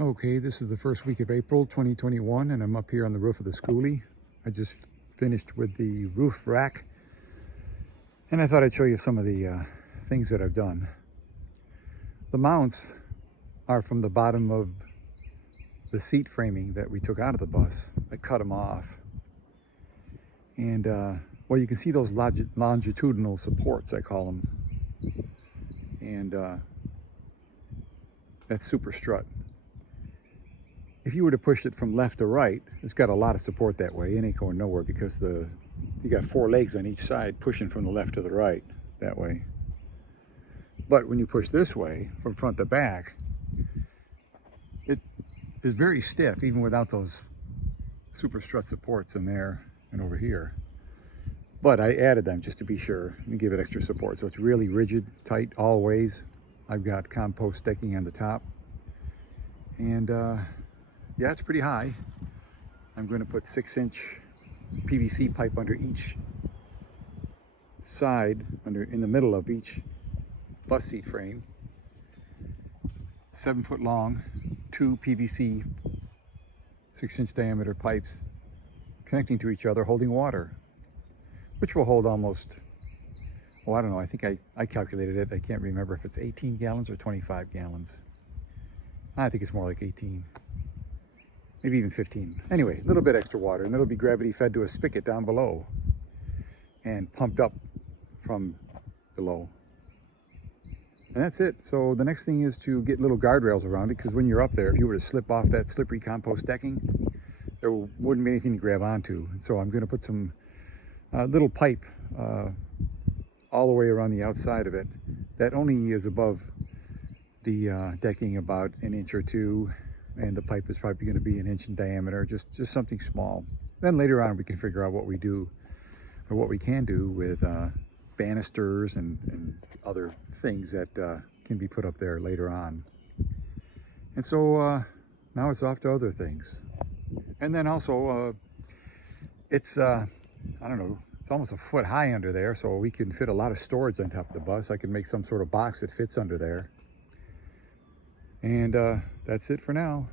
Okay, this is the first week of April 2021 and I'm up here on the roof of the Skoolie. I just finished with the roof rack and I thought I'd show you some of the things that I've done. The mounts are from the bottom of the seat framing that we took out of the bus. I cut them off. And well, you can see those longitudinal supports, I call them. And that's super strut. If you were to push it from left to right, it's got a lot of support that way. It ain't going nowhere because you got 4 legs on each side pushing from the left to the right that way. But when you push this way, from front to back, it is very stiff, even without those super strut supports in there and over here. But I added them just to be sure and give it extra support. So it's really rigid, tight all ways. I've got compost decking on the top. And yeah, it's pretty high. I'm going to put 6-inch PVC pipe under each side, in the middle of each bus seat frame. 7 foot long, 2 PVC 6-inch diameter pipes connecting to each other, holding water, which will hold almost, oh, I don't know, I think I calculated it. I can't remember if it's 18 gallons or 25 gallons. I think it's more like 18. Maybe even 15. Anyway, a little bit extra water, and it'll be gravity fed to a spigot down below and pumped up from below. And that's it. So the next thing is to get little guardrails around it, because when you're up there, if you were to slip off that slippery compost decking, there wouldn't be anything to grab onto. And so I'm going to put some little pipe all the way around the outside of it that only is above the decking about 1 inch or 2. And the pipe is probably going to be 1 inch in diameter, just something small. Then later on we can figure out what we do, or what we can do with banisters and other things that can be put up there later on. And so now it's off to other things. And then also it's I don't know, it's almost a foot high under there, so we can fit a lot of storage on top of the bus. I can make some sort of box that fits under there. And that's it for now.